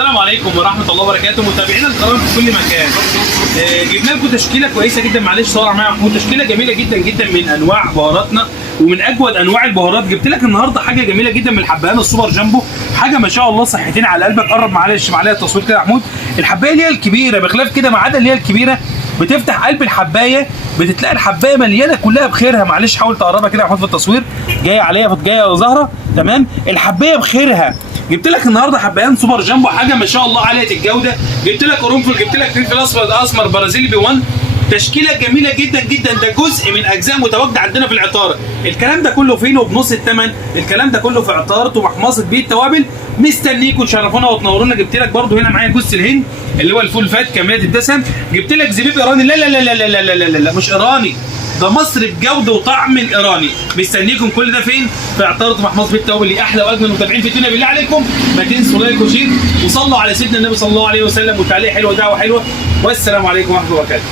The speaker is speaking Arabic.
السلام عليكم ورحمة الله وبركاته، متابعينا الكرام في كل مكان. جبنا لكم تشكيلة كويسة جدا، معلش صور معاكم تشكيلة جميلة جدا جدا من أنواع بهاراتنا ومن أجود أنواع البهارات. جبت لك النهارده حاجة جميلة جدا من الحبهان السوبر جامبو، حاجة ما شاء الله صحتين على قلبك. قرب معلش معايا التصوير كده يا محمود. الحباية اللي هي الكبيرة بخلاف كده، ما عدا اللي هي الكبيرة بتفتح قلب الحبايه، بتتلاقي الحبايه مليانه كلها بخيرها. معلش حاول تقربها كده يا محمود في التصوير، جايه عليها جايه ظاهره تمام. الحبايه بخيرها. جبت لك النهارده حبايان سوبر جامبو، حاجه ما شاء الله عاليه الجوده. جبت لك قرنفل، جبت لك فلفل اسمر برازيلي B1. تشكيله جميله جدا جدا، ده جزء من اجزاء متواجده عندنا في العطاره. الكلام ده كله فين وبنص الثمن؟ الكلام ده كله في عطاره ومحمصه بيه التوابل. مستنيكم تشرفونا وتنورونا. جبت لك برده هنا معايا جوز الهند اللي هو الفول فات كامله الدسم. جبت لك زبيب ايراني، لا لا لا لا لا لا لا لا, لا مش ايراني، ده مصري بجوده وطعم الايراني. مستنيكم كل ده فين؟ في عطاره محمص بيه التوابل. اللي احلى واجمل متابعين في الدنيا، بالله عليكم ما تنسوا لايك وشير وصلوا على سيدنا النبي صلى الله عليه وسلم، وتعليق حلوه ودعوه حلوه. والسلام عليكم ورحمه الله وبركاته.